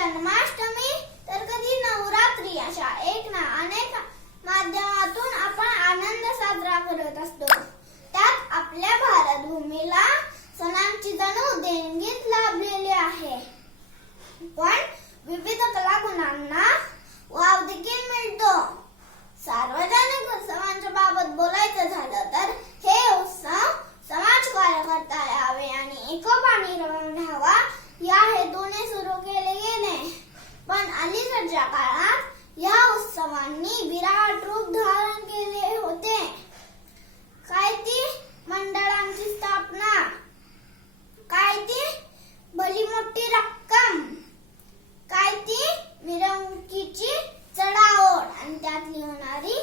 जन्माष्टमी तर कधी नवरात्री अशा एक ना अनेक माध्यमातून आपण आनंद साजरा करत असतो. सर्वांनी विराट रूप धारण केले होते. काय ती? मंडळांची स्थापना. काय ती? भली मोठी रक्कम. काय ती? मिरवणुकीची चढाओढ. आणि त्यात लिहणारी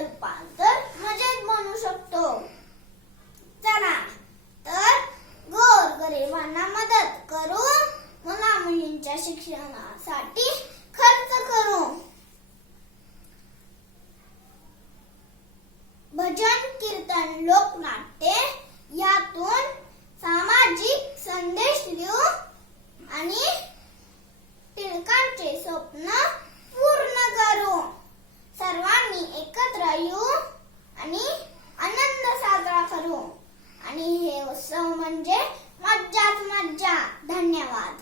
तर पालतर मजेत म्हणू शकतो. चला तर गोर गरिबांना मदत करून मुला मुलींच्या शिक्षणासाठी खर्च करू. भजन कीर्तन लोकनाट्य यातून सामाजिक संदेश देऊ आणि टिळकांचे स्वप्न म्हणजे मज्जाच मज्जा. धन्यवाद.